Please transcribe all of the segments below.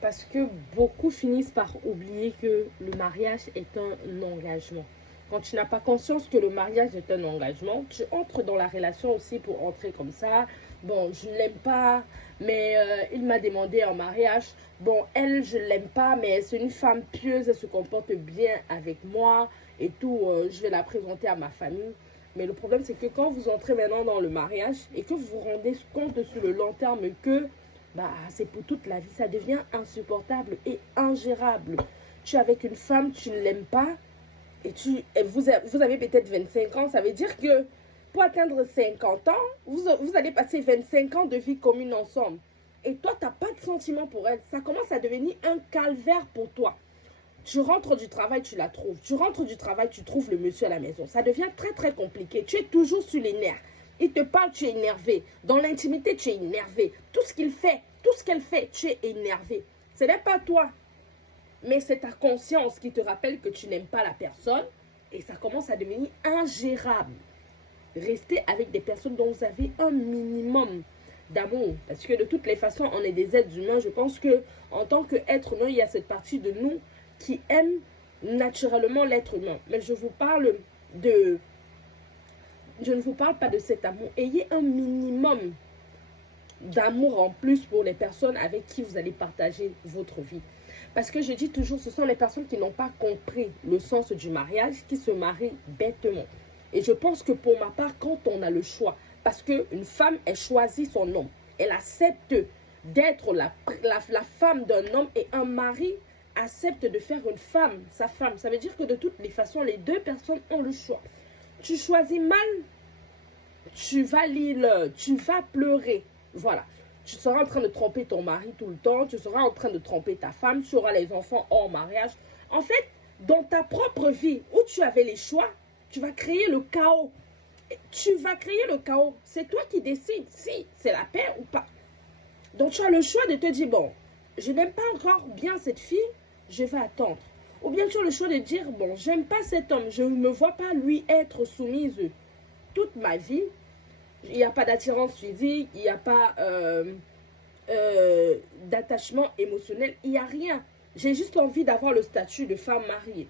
Parce que beaucoup finissent par oublier que le mariage est un engagement. Quand tu n'as pas conscience que le mariage est un engagement, tu entres dans la relation aussi pour entrer comme ça. Bon, je ne l'aime pas, mais il m'a demandé en mariage. Bon, elle, je ne l'aime pas, mais c'est une femme pieuse, elle se comporte bien avec moi et tout. Je vais la présenter à ma famille. Mais le problème, c'est que quand vous entrez maintenant dans le mariage et que vous vous rendez compte sur le long terme que c'est pour toute la vie, ça devient insupportable et ingérable. Tu es avec une femme, tu ne l'aimes pas, et vous avez peut-être 25 ans, ça veut dire que pour atteindre 50 ans, vous allez passer 25 ans de vie commune ensemble. Et toi, tu n'as pas de sentiment pour elle. Ça commence à devenir un calvaire pour toi. Tu rentres du travail, tu la trouves. Tu rentres du travail, tu trouves le monsieur à la maison. Ça devient très, très compliqué. Tu es toujours sur les nerfs. Il te parle, tu es énervé. Dans l'intimité, tu es énervé. Tout ce qu'il fait, tout ce qu'elle fait, tu es énervé. Ce n'est pas toi, mais c'est ta conscience qui te rappelle que tu n'aimes pas la personne. Et ça commence à devenir ingérable. Restez avec des personnes dont vous avez un minimum d'amour. Parce que de toutes les façons, on est des êtres humains. Je pense que en tant qu'être humain, il y a cette partie de nous qui aime naturellement l'être humain. Mais je ne vous parle pas de cet amour. Ayez un minimum d'amour en plus pour les personnes avec qui vous allez partager votre vie. Parce que je dis toujours, ce sont les personnes qui n'ont pas compris le sens du mariage qui se marient bêtement. Et je pense que pour ma part, quand on a le choix, parce qu'une femme, elle choisit son homme, elle accepte d'être la femme d'un homme et un mari accepte de faire une femme, sa femme. Ça veut dire que de toutes les façons, les deux personnes ont le choix. Tu choisis mal, tu vas lire, tu vas pleurer. Voilà. Tu seras en train de tromper ton mari tout le temps, tu seras en train de tromper ta femme, tu auras les enfants hors mariage. En fait, dans ta propre vie, où tu avais les choix, tu vas créer le chaos. Tu vas créer le chaos. C'est toi qui décides si c'est la paix ou pas. Donc, tu as le choix de te dire, bon, je n'aime pas encore bien cette fille, je vais attendre. Ou bien tu as le choix de dire, bon, j'aime pas cet homme, je ne me vois pas lui être soumise toute ma vie. Il n'y a pas d'attirance physique, il n'y a pas d'attachement émotionnel, il n'y a rien. J'ai juste envie d'avoir le statut de femme mariée.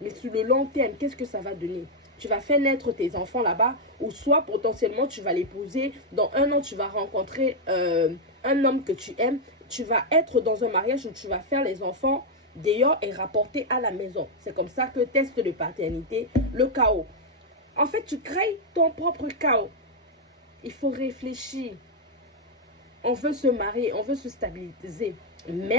Mais sur le long terme, qu'est-ce que ça va donner? Tu vas faire naître tes enfants là-bas, ou soit potentiellement tu vas l'épouser. Dans un an, tu vas rencontrer un homme que tu aimes. Tu vas être dans un mariage où tu vas faire les enfants dehors et rapporter à la maison. C'est comme ça que test de paternité, le chaos. En fait, tu crées ton propre chaos. Il faut réfléchir. On veut se marier, on veut se stabiliser. Mais